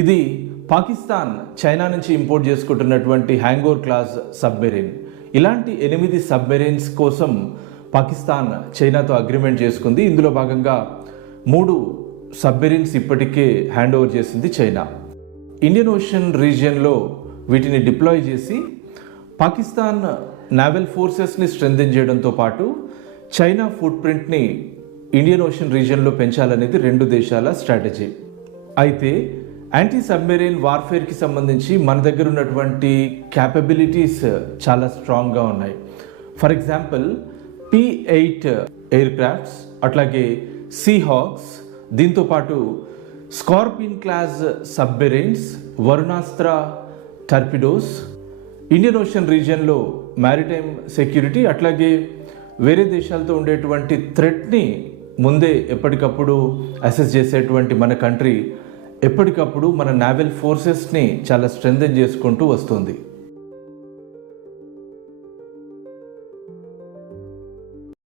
ఇది పాకిస్తాన్ చైనా నుంచి import చేసుకుంటున్నటువంటి హ్యాంగోర్ class submarine. ఇలాంటి 8 సబ్మెరీన్స్ కోసం పాకిస్తాన్ చైనాతో అగ్రిమెంట్ చేసుకుంది. ఇందులో భాగంగా 3 సబ్మెరీన్స్ ఇప్పటికే హ్యాండ్ ఓవర్ చేసింది చైనా. ఇండియన్ ఓషన్ రీజియన్లో వీటిని డిప్లాయ్ చేసి పాకిస్తాన్ నావల్ ఫోర్సెస్ని స్ట్రెంథెన్ చేయడంతో పాటు చైనా ఫుట్ ప్రింట్ని ఇండియన్ ఓషన్ రీజియన్లో పెంచాలనేది 2 దేశాల స్ట్రాటజీ. అయితే యాంటీ సబ్మెరీన్ వార్ఫేర్కి సంబంధించి మన దగ్గర ఉన్నటువంటి క్యాపబిలిటీస్ చాలా స్ట్రాంగ్గా ఉన్నాయి. For example P-8 aircrafts, అట్లాగే సీహాక్స్, దీంతోపాటు Scorpene class submarines, Varunastra torpedoes, Indian ocean రీజియన్లో మ్యారిటైమ్ సెక్యూరిటీ, అట్లాగే వేరే దేశాలతో ఉండేటువంటి థ్రెట్ని ముందే ఎప్పటికప్పుడు అసెస్ చేసేటువంటి మన కంట్రీ ఎప్పటికప్పుడు మన నావల్ ఫోర్సెస్ని చాలా స్ట్రెంథెన్ చేసుకుంటూ వస్తుంది.